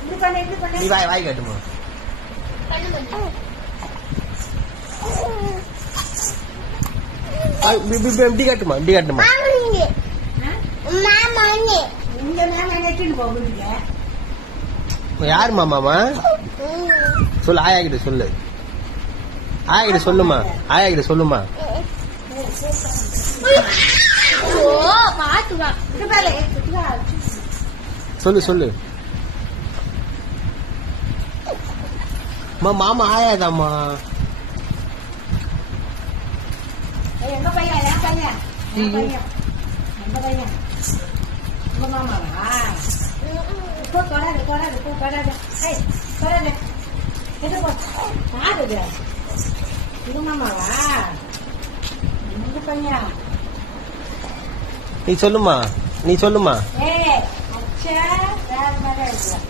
நீ வாய் கட்டுமா இப்படி கட்டுமா இப்படி கட்டுமா யாரு மாமாமா சொல்லு ஆயா கிட்ட சொல்லு ஆயா கிட்ட சொல்லுமா ஆயா கிட்ட சொல்லுமா சொல்லு சொல்லு மாமா ஆயாதாம்மா எங்க பையன் என் பையன் என் பையன் எங்க பையன் உங்க மாமாவா இப்போ தொடாது தொடாது இப்போ தொடாது ஏய் தொடாது எது போ யாருது உங்க மாமாவா உங்க பையன் நீ சொல்லுமா ஏய் அச்சா வேற மாதிரி இருக்கு